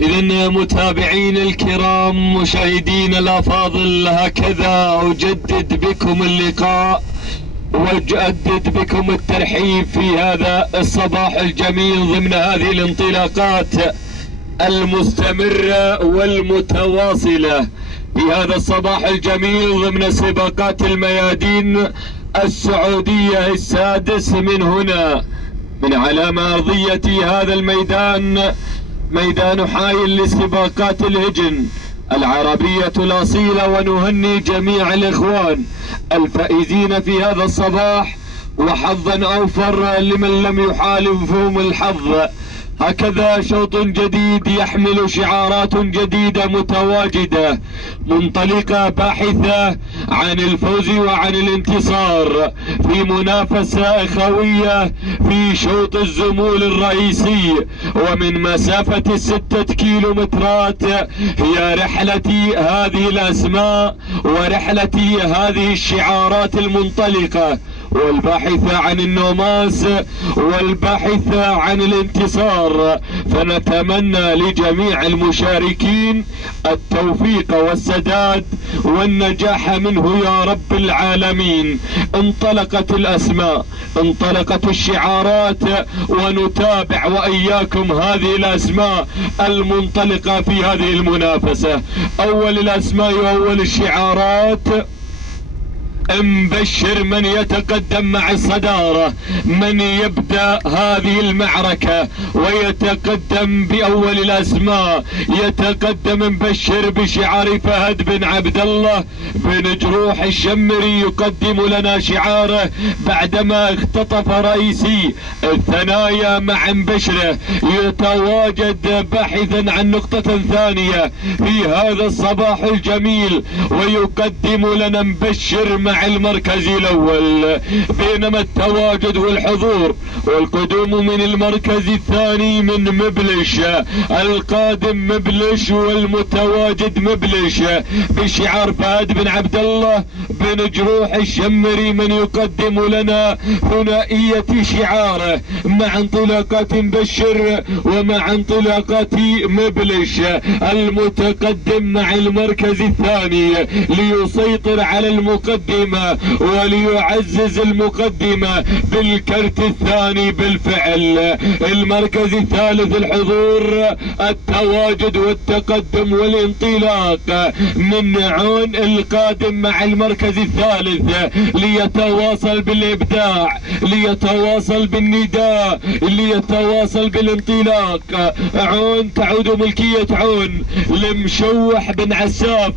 إذن متابعين الكرام مشاهدين الأفاضل، هكذا أجدد بكم اللقاء وأجدد بكم الترحيب في هذا الصباح الجميل ضمن هذه الانطلاقات المستمرة والمتواصلة في هذا الصباح الجميل ضمن سباقات الميادين السعودية السادس من هنا من علامة أرضية هذا الميدان، ميدان حائل لسباقات الهجن العربية الأصيلة. ونهني جميع الإخوان الفائزين في هذا الصباح، وحظا أوفر لمن لم يحالفهم الحظ. هكذا شوط جديد يحمل شعارات جديدة متواجدة، منطلقة باحثة عن الفوز وعن الانتصار في منافسة إخوية في شوط الزمول الرئيسي. ومن مسافة 6 كيلومترات هي رحلة هذه الأسماء ورحلة هذه الشعارات المنطلقة والباحثة عن النوماس والباحثة عن الانتصار. فنتمنى لجميع المشاركين التوفيق والسداد والنجاح منه يا رب العالمين. انطلقت الأسماء، انطلقت الشعارات، ونتابع وإياكم هذه الأسماء المنطلقة في هذه المنافسة. أول الأسماء وأول الشعارات مبشر من يتقدم مع الصدارة، من يبدأ هذه المعركة ويتقدم بأول الأسماء. يتقدم مبشر بشعار فهد بن عبد الله بن جروح الشمري، يقدم لنا شعاره بعدما اختطف رئيسي الثنايا مع مبشره، يتواجد باحثا عن نقطة ثانية في هذا الصباح الجميل، ويقدم لنا مبشر مع المركز الأول. بينما التواجد والحضور والقدوم من المركز الثاني من مبلش، القادم مبلش والمتواجد مبلش بشعار فهد بن عبد الله بن جروح الشمري، من يقدم لنا ثنائية شعاره مع انطلاقات مبشر ومع انطلاقات مبلش، المتقدم مع المركز الثاني ليسيطر على المقدمة وليعزز المقدمة بالكرت الثاني. بالفعل المركز الثالث الحضور، التواجد والتقدم والانطلاق من عون القادم مع المركز الثالث، ليتواصل بالإبداع، ليتواصل بالنداء، ليتواصل بالانطلاق. عون تعود ملكية عون لمشوح بن عساف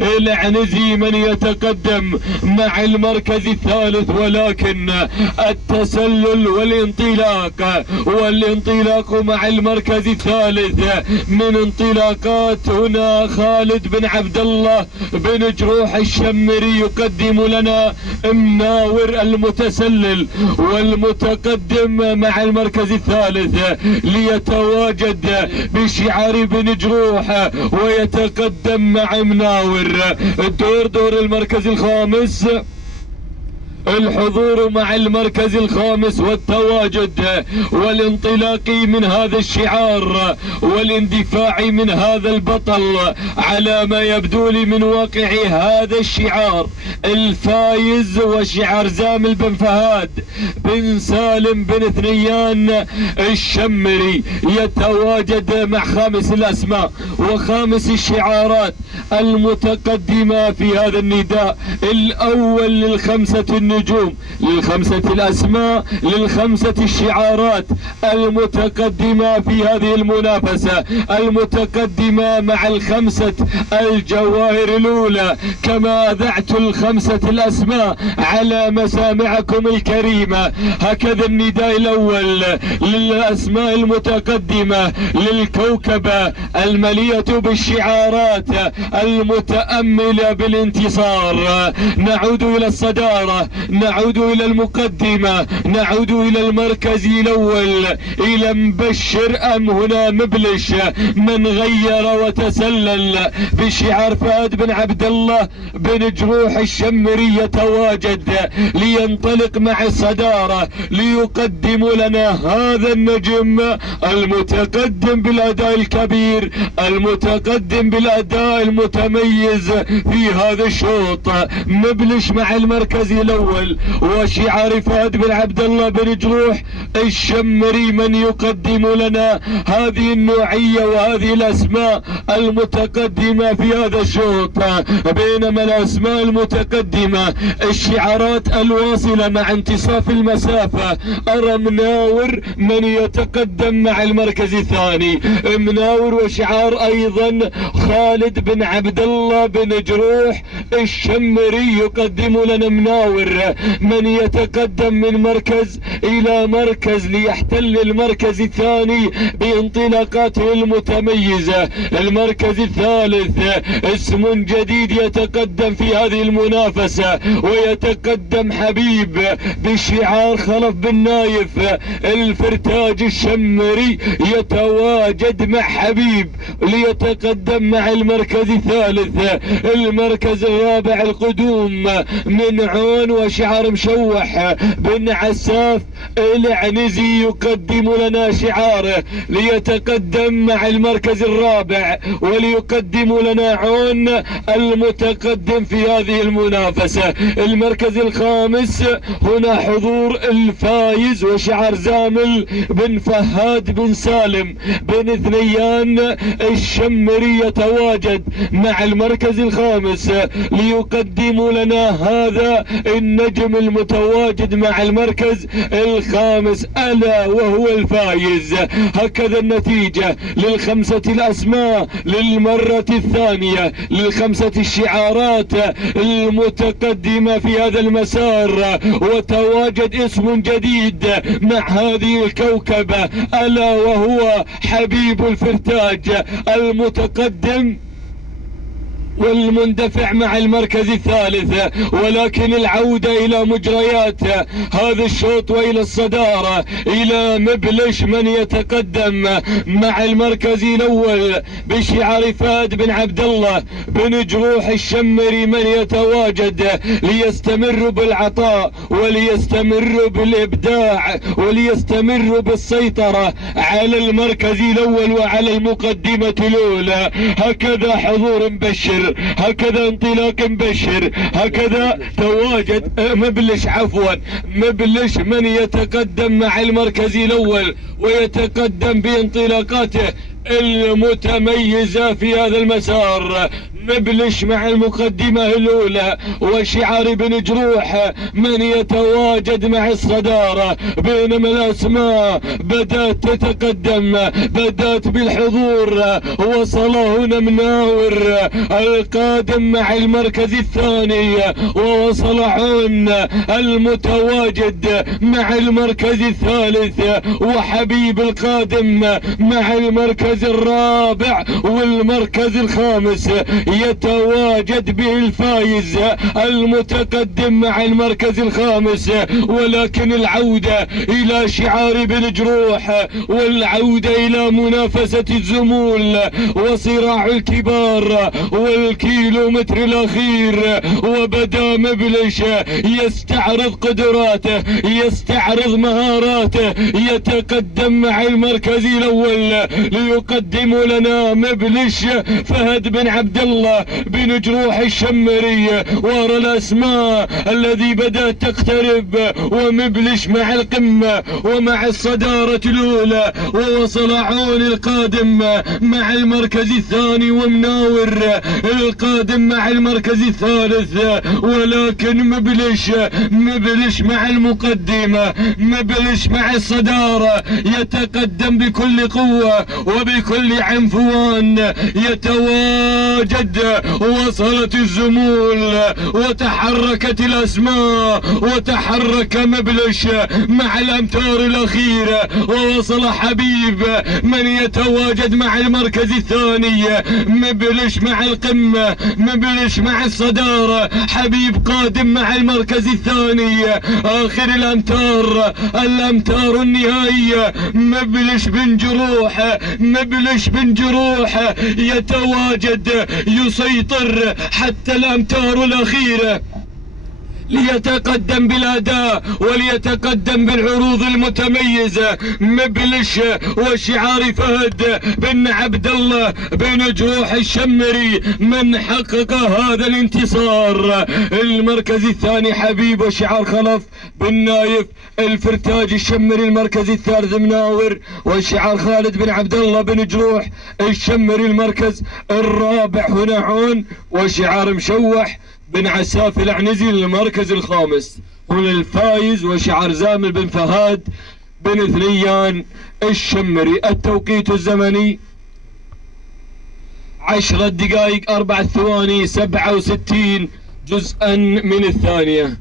العنزي من يتقدم مع المركز الثالث، ولكن التسلل والانطلاق مع المركز الثالث من انطلاقات هنا خالد بن عبد الله بن جروح الشمري، يقدم لنا مناور المتسلل والمتقدم مع المركز الثالث، ليتواجد بشعار بن جروح ويتقدم مع مناور. دور المركز الخامس، الحضور مع المركز الخامس والتواجد والانطلاق من هذا الشعار والاندفاع من هذا البطل على ما يبدو لي من واقع هذا الشعار. الفايز وشعار زامل بن فهد بن سالم بن ثنيان الشمري، يتواجد مع خامس الأسماء وخامس الشعارات المتقدمة في هذا النداء الأول للخمسة النجوم، للخمسة الأسماء، للخمسة الشعارات المتقدمة في هذه المنافسة، المتقدمة مع الخمسة الجواهر الأولى. كما أذعت الخمسة الأسماء على مسامعكم الكريمة، هكذا النداء الأول للأسماء المتقدمة للكوكبة المليئة بالشعارات المتأملة بالانتصار. نعود إلى الصدارة نعود إلى المقدمة، نعود إلى المركز الأول، إلى مبشر أم هنا مبلش من غير وتسلل بشعار فهد بن عبد الله بن جروح الشمري يتواجد لينطلق مع الصدارة ليقدم لنا هذا النجم المتقدم بالأداء الكبير، المتقدم بالأداء المتميز في هذا الشوط. مبلش مع المركز الأول وشعار فهد بن عبد الله بن جروح الشمري من يقدم لنا هذه النوعية وهذه الأسماء المتقدمة في هذا الشوط. بينما الأسماء المتقدمة الشعارات الواصلة مع انتصاف المسافة، أرى مناور من يتقدم مع المركز الثاني، مناور وشعار أيضا خالد بن عبد الله بن جروح الشمري يقدم لنا مناور من يتقدم من مركز إلى مركز ليحتل المركز الثاني بانطلاقاته المتميزة. المركز الثالث اسم جديد يتقدم في هذه المنافسة ويتقدم حبيب بشعار خلف بن نايف الفرتاج الشمري يتواجد مع حبيب ليتقدم مع المركز الثالث. المركز الرابع القدوم من عون وشعار مشوح بن عساف العنزي يقدم لنا شعاره ليتقدم مع المركز الرابع وليقدم لنا عون المتقدم في هذه المنافسة. المركز الخامس هنا حضور الفايز وشعار زامل بن فهاد بن سالم بن ثنيان الشمري يتواجد مع المركز الخامس ليقدم لنا هذا النجم المتواجد مع المركز الخامس ألا وهو الفايز. هكذا النتيجة للخمسة الأسماء للمرة الثانية، للخمسة الشعارات المتقدمة في هذا المسار، وتواجد اسم جديد مع هذه الكوكبة ألا وهو حبيب الفرتاج المتقدم والمندفع مع المركز الثالث. ولكن العودة إلى مجريات هذا الشوط وإلى الصدارة، إلى مبلش من يتقدم مع المركز الأول بشعار فهد بن عبد الله بن جروح الشمري من يتواجد ليستمر بالعطاء وليستمر بالإبداع وليستمر بالسيطرة على المركز الأول وعلى المقدمة الأولى. هكذا حضور مبشر، هكذا انطلاق مبشر، هكذا تواجد مبلش من يتقدم مع المركز الأول ويتقدم بانطلاقاته المتميزة في هذا المسار. مبلش مع المقدمة الأولى وشعار بن جروح من يتواجد مع الصدارة. بينما الأسماء بدأت تتقدم، بدأت بالحضور. وصل هنا مناور القادم مع المركز الثاني، ووصل عون المتواجد مع المركز الثالث، وحبيب القادم مع المركز الرابع، والمركز الخامس يتواجد به الفايز المتقدم مع المركز الخامس. ولكن العودة إلى شعار بن جروح والعودة إلى منافسة الزمول وصراع الكبار والكيلومتر الأخير. وبدأ مبلش يستعرض قدراته، يستعرض مهاراته، يتقدم مع المركز الأول ليقدم لنا مبلش فهد بن عبد الله بن جروح الشمري. وارى الأسماء الذي بدأت تقترب، ومبلش مع القمة ومع الصدارة الأولى، ووصل عون القادم مع المركز الثاني، ومناور القادم مع المركز الثالث. ولكن مبلش مع المقدمة، مبلش مع الصدارة يتقدم بكل قوة وبكل عنفوان. يتواجد بعد وصلت الزمول وتحركت الأسماء وتحرك مبلش مع الأمتار الأخيرة، ووصل حبيب من يتواجد مع المركز الثاني. مبلش مع القمة، مبلش مع الصدارة، حبيب قادم مع المركز الثاني. آخر الأمتار النهائية. مبلش بن جروح، مبلش بن جروح يتواجد يسيطر حتى الأمتار الأخيرة ليتقدم بالأداء وليتقدم بالعروض المتميزة. مبلش وشعار فهد بن عبد الله بن جروح الشمري من حقق هذا الانتصار. المركز الثاني حبيب وشعار خلف بن نايف الفرتاج الشمري. المركز الثالث مناور وشعار خالد بن عبد الله بن جروح الشمري. المركز الرابع هنا عون وشعار مشوح بن عساف العنزي. المركز الخامس هنا الفايز وشعار زامل بن فهد بن ثنيان الشمري. التوقيت الزمني 10 دقائق 4 ثواني 67 جزءا من الثانية.